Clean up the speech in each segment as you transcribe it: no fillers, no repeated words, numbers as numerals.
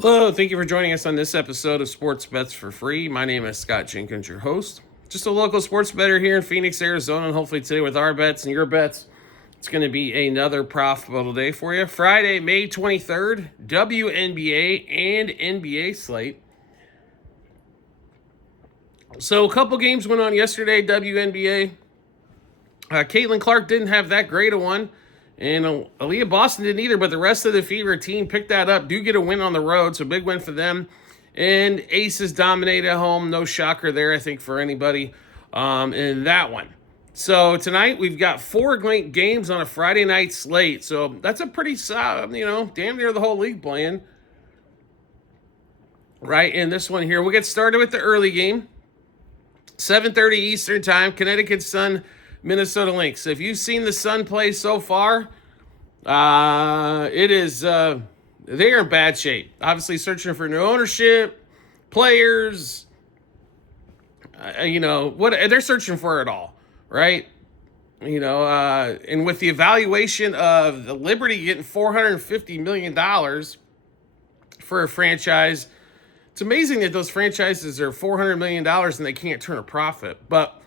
Hello, thank you for joining us on this episode of Sports Bets for Free. My name is Scott Jenkins, your host. Just a local sports bettor here in Phoenix, Arizona, and hopefully today with our bets and your bets, it's going to be another profitable day for you. Friday, May 23rd, WNBA and NBA slate. So a couple games went on yesterday, WNBA. Caitlin Clark didn't have that great a one. And Aaliyah Boston didn't either, but the rest of the Fever team picked that up. Do get a win on the road, so big win for them. And Aces dominate at home. No shocker there, I think, for anybody in that one. So tonight we've got 4 games on a Friday night slate. So that's a pretty, damn near the whole league playing. Right in this one here. We'll get started with the early game. 7:30 Eastern time, Connecticut Sun, Minnesota Lynx. If you've seen the Sun play so far, they are in bad shape. Obviously searching for new ownership, players, they're searching for it all, right? And with the evaluation of the Liberty getting $450 million for a franchise, it's amazing that those franchises are $400 million and they can't turn a profit. But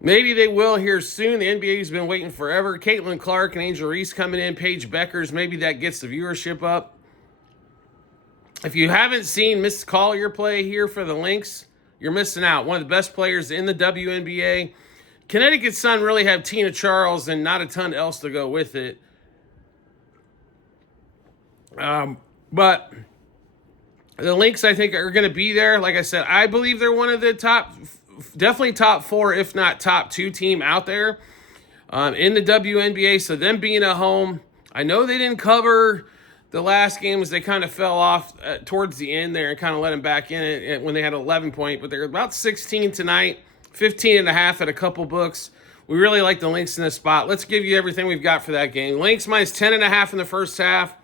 maybe they will here soon. The NBA's been waiting forever. Caitlin Clark and Angel Reese coming in. Paige Beckers. Maybe that gets the viewership up. If you haven't seen Miss Collier play here for the Lynx, you're missing out. One of the best players in the WNBA. Connecticut Sun really have Tina Charles and not a ton else to go with it. But the Lynx, I think, are going to be there. Like I said, I believe they're one of the definitely top 4, if not top 2 team out there in the WNBA. So them being at home, I know they didn't cover the last game as they kind of fell off towards the end there and kind of let them back in it when they had 11 point, but they're about 16 tonight, 15 and a half at a couple books. We really like the Lynx in this spot. Let's give you everything we've got for that game. Lynx minus 10 and a half in the first half,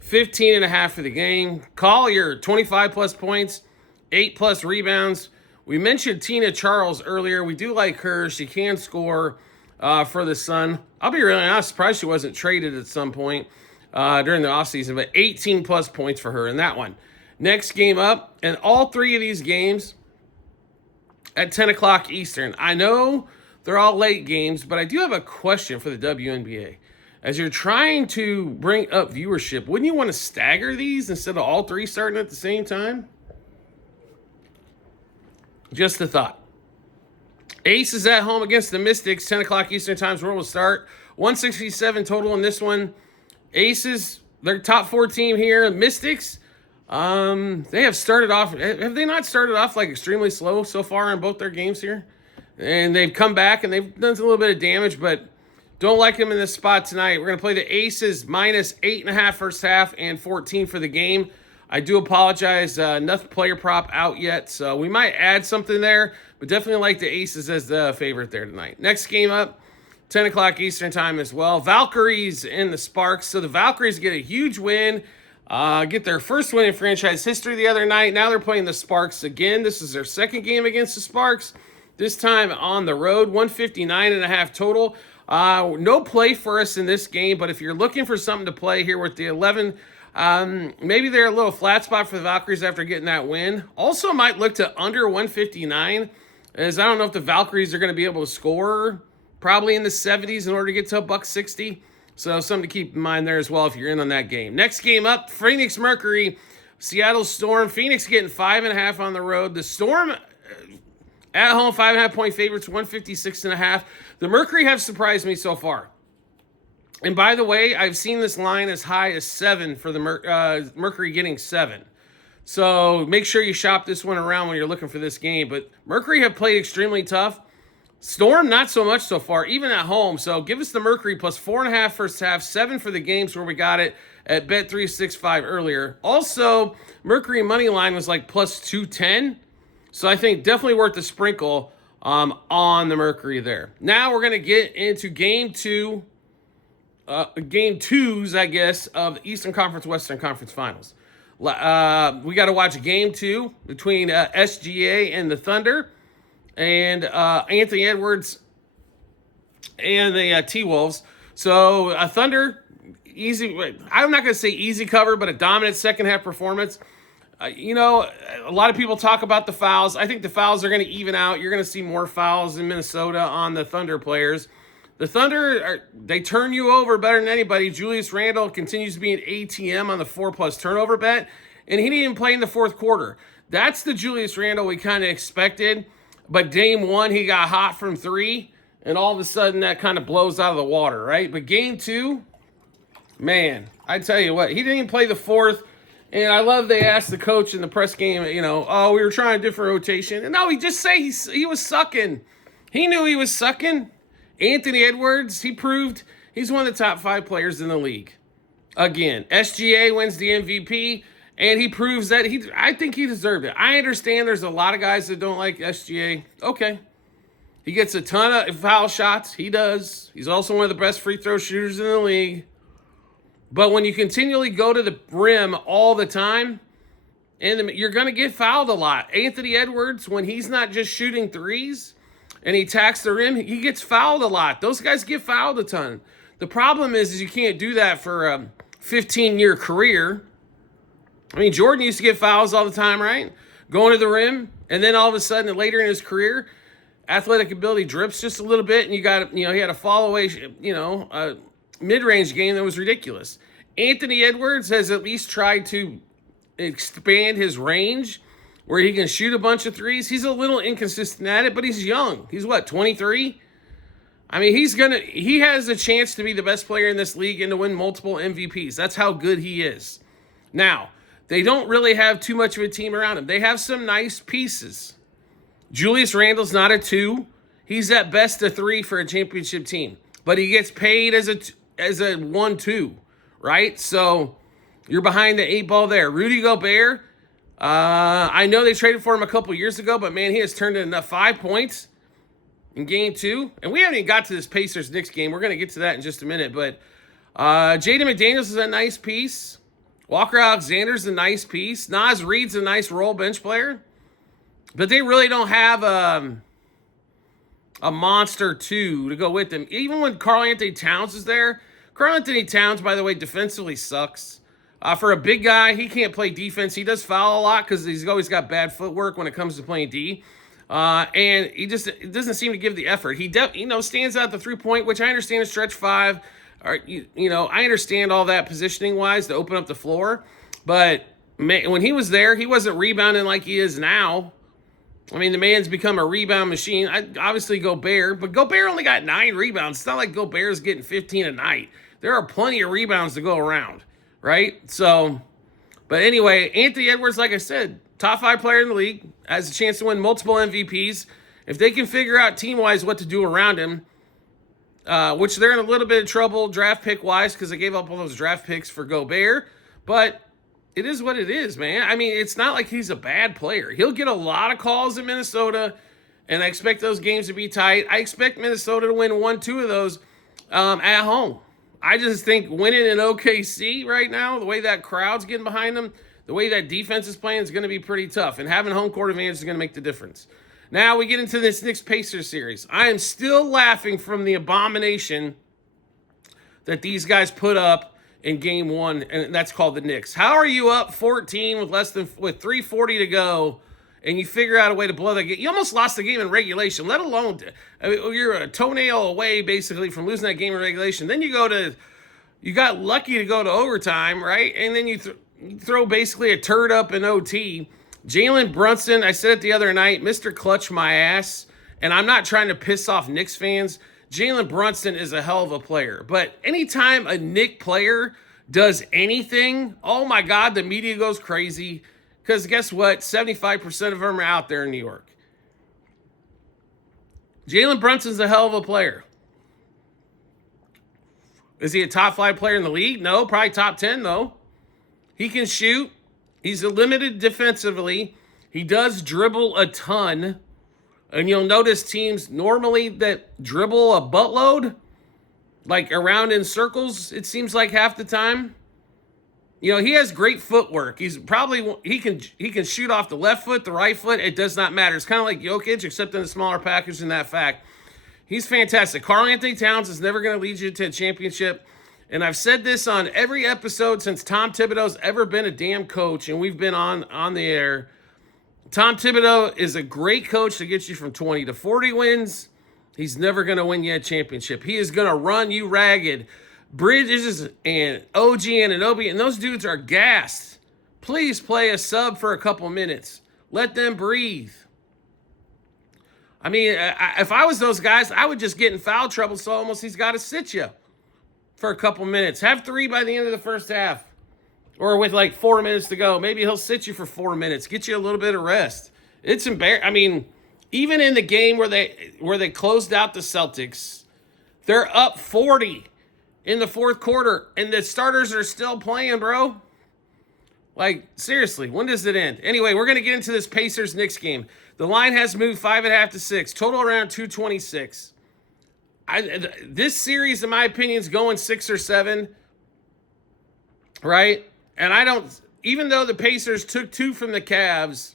15 and a half for the game. Collier, 25 plus points, 8 plus rebounds. We mentioned Tina Charles earlier. We do like her. She can score for the Sun. I'll be really honest, surprised she wasn't traded at some point during the offseason, but 18 plus points for her in that one. Next game up, and all 3 of these games at 10 o'clock Eastern. I know they're all late games, but I do have a question for the WNBA. As you're trying to bring up viewership, wouldn't you want to stagger these instead of all 3 starting at the same time? Just a thought. Ace is at home against the Mystics. 10 o'clock Eastern time is where we'll start. 167 total in this one. Aces, their top 4 team here. Mystics, they have started off. Have they not started off like extremely slow so far in both their games here? And they've come back and they've done a little bit of damage, but don't like them in this spot tonight. We're going to play the Aces minus 8.5 first half and 14 for the game. I do apologize. Nothing player prop out yet, so we might add something there, but definitely like the Aces as the favorite there tonight. Next game up, 10 o'clock Eastern time as well. Valkyries and the Sparks. So the Valkyries get a huge win, get their first win in franchise history the other night. Now they're playing the Sparks again. This is their second game against the Sparks, this time on the road. 159.5 total. No play for us in this game, but if you're looking for something to play here with the 11, maybe they're a little flat spot for the Valkyries after getting that win. Also might look to under 159, as I don't know if the Valkyries are going to be able to score probably in the 70s in order to get to $1.60. So something to keep in mind there as well if you're in on that game. Next game up, Phoenix Mercury, Seattle Storm. Phoenix getting 5.5 on the road. The Storm at home, 5.5 point favorites, 156.5. The Mercury have surprised me so far. And by the way, I've seen this line as high as 7 for the Mercury getting 7. So make sure you shop this one around when you're looking for this game. But Mercury have played extremely tough. Storm, not so much so far, even at home. So give us the Mercury plus 4.5 first half, 7 for the games where we got it at Bet365 earlier. Also, Mercury money line was like plus 210. So I think definitely worth the sprinkle on the Mercury there. Now we're going to get into game 2. Game 2s, I guess, of the Eastern Conference, Western Conference Finals. We got to watch game 2 between SGA and the Thunder, and Anthony Edwards and the T-Wolves. So Thunder easy. I'm not going to say easy cover, but a dominant second half performance. A lot of people talk about the fouls. I think the fouls are going to even out. You're going to see more fouls in Minnesota on the Thunder players. The Thunder, they turn you over better than anybody. Julius Randle continues to be an ATM on the 4+ turnover bet, and he didn't even play in the fourth quarter. That's the Julius Randle we kind of expected, but game one, he got hot from three, and all of a sudden that kind of blows out of the water, right? But game two, man, I tell you what, he didn't even play the fourth. And I love they asked the coach in the press game, we were trying a different rotation. And no, he just say he was sucking. He knew he was sucking. Anthony Edwards, he proved he's one of the top 5 players in the league. Again, SGA wins the MVP, and he proves that I think he deserved it. I understand there's a lot of guys that don't like SGA. Okay. He gets a ton of foul shots. He does. He's also one of the best free throw shooters in the league. But when you continually go to the rim all the time, and you're going to get fouled a lot. Anthony Edwards, when he's not just shooting threes and he attacks the rim, he gets fouled a lot. Those guys get fouled a ton. The problem is you can't do that for a 15-year career. I mean, Jordan used to get fouls all the time, right? Going to the rim, and then all of a sudden, later in his career, athletic ability drips just a little bit, and he had a fall away, mid-range game that was ridiculous. Anthony Edwards has at least tried to expand his range where he can shoot a bunch of threes. He's a little inconsistent at it, but he's young. He's 23? I mean, he has a chance to be the best player in this league and to win multiple MVPs. That's how good he is. Now, they don't really have too much of a team around him. They have some nice pieces. Julius Randle's not a 2. He's at best a 3 for a championship team, but he gets paid as a 1-2, right? So you're behind the 8 ball there. Rudy Gobert, I know they traded for him a couple years ago, but man, he has turned in enough 5 points in game 2. And we haven't even got to this Pacers-Knicks game. We're going to get to that in just a minute. But Jaden McDaniels is a nice piece. Walker Alexander's a nice piece. Naz Reid's a nice role bench player. But they really don't have a monster 2 to go with them. Even when Karl Anthony Towns is there, Karl Anthony Towns, by the way, defensively sucks. For a big guy, he can't play defense. He does foul a lot because he's always got bad footwork when it comes to playing D. And it doesn't seem to give the effort. He stands out the 3-point, which I understand is stretch 5. Or, I understand all that positioning-wise to open up the floor. But when he was there, he wasn't rebounding like he is now. I mean, the man's become a rebound machine. Obviously, Gobert, but Gobert only got 9 rebounds. It's not like Gobert's getting 15 a night. There are plenty of rebounds to go around, right? So, but anyway, Anthony Edwards, like I said, top 5 player in the league, has a chance to win multiple MVPs. If they can figure out team-wise what to do around him, which they're in a little bit of trouble draft pick-wise because they gave up all those draft picks for Gobert, but it is what it is, man. I mean, it's not like he's a bad player. He'll get a lot of calls in Minnesota, and I expect those games to be tight. I expect Minnesota to win 1-2 of those at home. I just think winning in OKC right now, the way that crowd's getting behind them, the way that defense is playing is going to be pretty tough, and having home court advantage is going to make the difference. Now we get into this Knicks Pacers series. I am still laughing from the abomination that these guys put up in game 1, and that's called the Knicks. How are you up 14 with with 3:40 to go, and you figure out a way to blow that game? You almost lost the game in regulation, let alone you're a toenail away basically from losing that game in regulation. Then you got lucky to go to overtime, right? And then you throw basically a turd up in OT. Jalen Brunson, I said it the other night, Mr. Clutch my ass, and I'm not trying to piss off Knicks fans. Jalen Brunson is a hell of a player. But anytime a Knick player does anything, oh my God, the media goes crazy. Because guess what? 75% of them are out there in New York. Jalen Brunson's a hell of a player. Is he a top 5 player in the league? No, probably top 10 though. He can shoot. He's limited defensively. He does dribble a ton. And you'll notice teams normally that dribble a buttload, like around in circles, it seems like half the time. He has great footwork. He can shoot off the left foot, the right foot. It does not matter. It's kind of like Jokic, except in a smaller package in that fact. He's fantastic. Karl Anthony Towns is never going to lead you to a championship. And I've said this on every episode since Tom Thibodeau's ever been a damn coach, and we've been on the air. Tom Thibodeau is a great coach to get you from 20 to 40 wins. He's never going to win you a championship. He is going to run you ragged. Bridges and OG Anunoby, and those dudes are gassed. Please play a sub for a couple minutes. Let them breathe. I mean, if I was those guys, I would just get in foul trouble, so almost he's got to sit you for a couple minutes. Have 3 by the end of the first half. Or with like 4 minutes to go. Maybe he'll sit you for 4 minutes. Get you a little bit of rest. It's embarrassing. I mean, even in the game where they closed out the Celtics, they're up 40 in the fourth quarter, and the starters are still playing, bro. Like, seriously, when does it end? Anyway, we're going to get into this Pacers-Knicks game. The line has moved 5.5 to 6. Total around 226. This series, in my opinion, is going 6 or 7. Right? And I don't... Even though the Pacers took 2 from the Cavs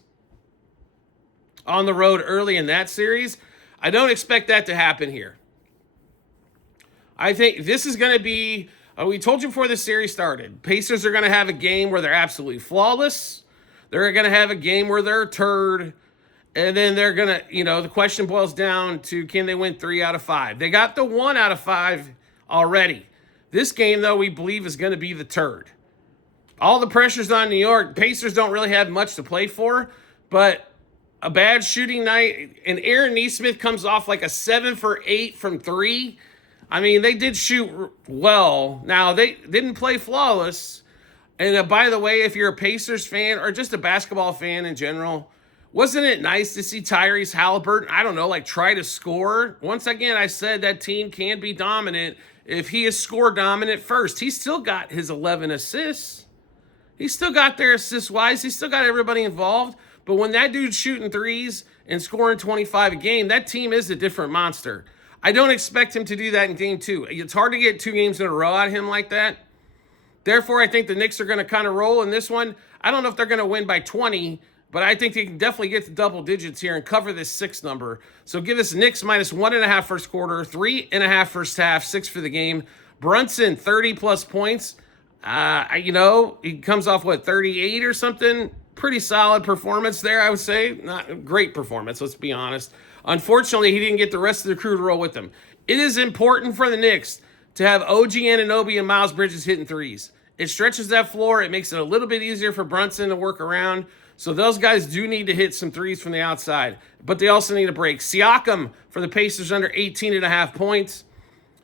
on the road early in that series, I don't expect that to happen here. I think this is going to be, we told you before the series started, Pacers are going to have a game where they're absolutely flawless. They're going to have a game where they're a turd. And then they're going to, the question boils down to, can they win 3 out of 5? They got the 1 out of 5 already. This game, though, we believe is going to be the turd. All the pressure's on New York. Pacers don't really have much to play for, but a bad shooting night, and Aaron Nesmith comes off like a 7 for 8 from 3. I mean, they did shoot well. Now, they didn't play flawless. And by the way, if you're a Pacers fan or just a basketball fan in general, wasn't it nice to see Tyrese Halliburton, try to score? Once again, I said that team can be dominant if he is score dominant first. He's still got his 11 assists. He's still got their assist-wise. He's still got everybody involved. But when that dude's shooting threes and scoring 25 a game, that team is a different monster. I don't expect him to do that in game 2. It's hard to get 2 games in a row out of him like that. Therefore, I think the Knicks are going to kind of roll in this one. I don't know if they're going to win by 20, but I think they can definitely get to double digits here and cover this 6 number. So give us Knicks minus 1.5 first quarter, 3.5 first half, 6 for the game. Brunson, 30-plus points. He comes off, 38 or something? Pretty solid performance there, I would say. Not a great performance, let's be honest. Unfortunately, he didn't get the rest of the crew to roll with him. It is important for the Knicks to have OG Anunoby and Miles Bridges hitting threes. It stretches that floor. It makes it a little bit easier for Brunson to work around. So those guys do need to hit some threes from the outside. But they also need a break. Siakam for the Pacers under 18.5 points.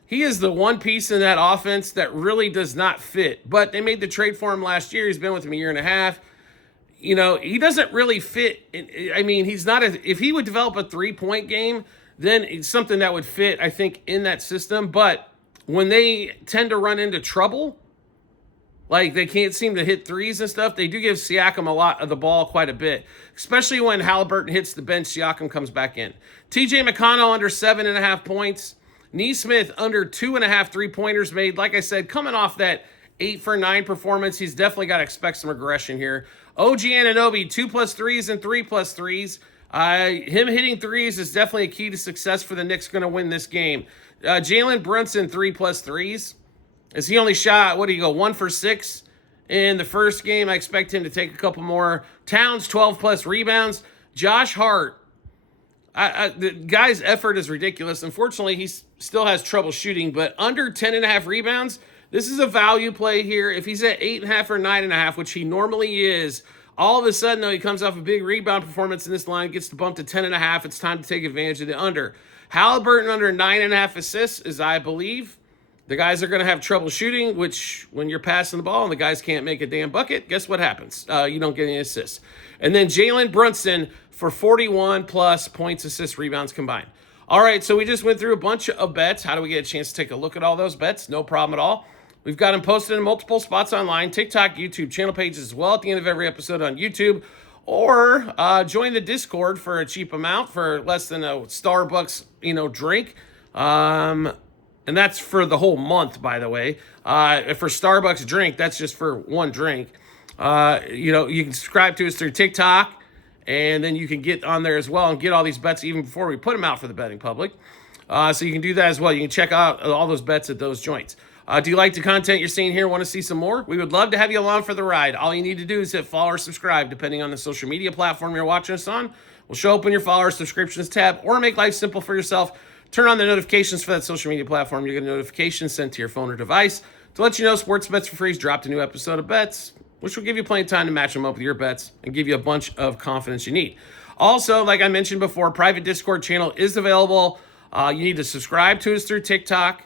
He is the one piece in that offense that really does not fit. But they made the trade for him last year. He's been with them a year and a half. He doesn't really fit. He's not if he would develop a 3-point game, then it's something that would fit, I think, in that system. But when they tend to run into trouble, like they can't seem to hit threes and stuff, they do give Siakam a lot of the ball quite a bit, especially when Halliburton hits the bench, Siakam comes back in. TJ McConnell under 7.5 points. Nesmith under 2.5 3-pointers made. Like I said, coming off that 8 for 9 performance, he's definitely got to expect some aggression here. OG Anunoby, 2+ threes and 3+ threes. Him hitting threes is definitely a key to success for the Knicks going to win this game. Jalen Brunson, 3+ threes. As he only shot, 1 for 6 in the first game. I expect him to take a couple more. Towns, 12+ rebounds. Josh Hart, the guy's effort is ridiculous. Unfortunately, he still has trouble shooting, but under 10.5 rebounds, this is a value play here. If he's at 8.5 or 9.5, which he normally is, all of a sudden, though, he comes off a big rebound performance in this line, gets to bump to 10.5. It's time to take advantage of the under. Halliburton under 9.5 assists is, I believe. The guys are going to have trouble shooting, which when you're passing the ball and the guys can't make a damn bucket, guess what happens? You don't get any assists. And then Jalen Brunson for 41+ points, assists, rebounds combined. All right, so we just went through a bunch of bets. How do we get a chance to take a look at all those bets? No problem at all. We've got them posted in multiple spots online, TikTok, YouTube, channel pages as well at the end of every episode on YouTube. Or join the Discord for a cheap amount for less than a Starbucks, drink. And that's for the whole month, by the way. For Starbucks drink, that's just for one drink. You can subscribe to us through TikTok, and then you can get on there as well and get all these bets even before we put them out for the betting public. So you can do that as well. You can check out all those bets at those joints. Do you like the content you're seeing here? Want to see some more? We would love to have you along for the ride. All you need to do is hit follow or subscribe, depending on the social media platform you're watching us on. We'll show up in your follow or subscriptions tab, or make life simple for yourself. Turn on the notifications for that social media platform. You get a notification sent to your phone or device to let you know Sports Bets for Free's dropped a new episode of Bets, which will give you plenty of time to match them up with your bets and give you a bunch of confidence you need. Also, like I mentioned before, private Discord channel is available. You need to subscribe to us through TikTok.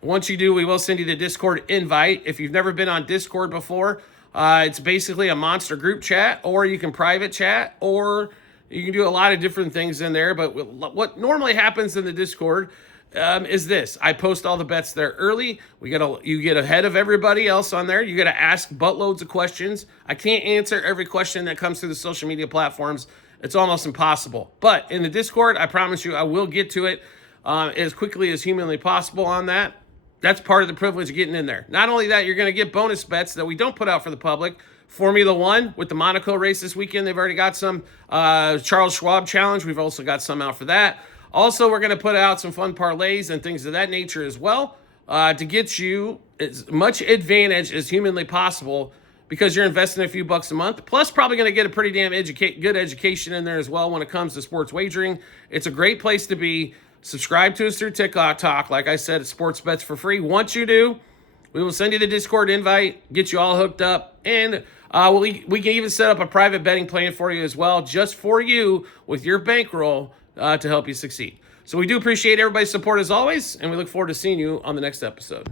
Once you do, we will send you the Discord invite. If you've never been on Discord before, it's basically a monster group chat, or you can private chat, or you can do a lot of different things in there. But what normally happens in the Discord is this. I post all the bets there early. You get ahead of everybody else on there. You got to ask buttloads of questions. I can't answer every question that comes through the social media platforms. It's almost impossible. But in the Discord, I promise you I will get to it as quickly as humanly possible on that. That's part of the privilege of getting in there. Not only that, you're going to get bonus bets that we don't put out for the public. Formula One with the Monaco race this weekend, they've already got some. Charles Schwab Challenge, we've also got some out for that. Also, we're going to put out some fun parlays and things of that nature as well to get you as much advantage as humanly possible, because you're investing a few bucks a month. Plus, probably going to get a pretty damn good education in there as well when it comes to sports wagering. It's a great place to be. Subscribe to us through TikTok. Like I said, it's Sports Bets for Free. Once you do, we will send you the Discord invite, get you all hooked up, and we can even set up a private betting plan for you as well, just for you with your bankroll to help you succeed. So we do appreciate everybody's support as always, and we look forward to seeing you on the next episode.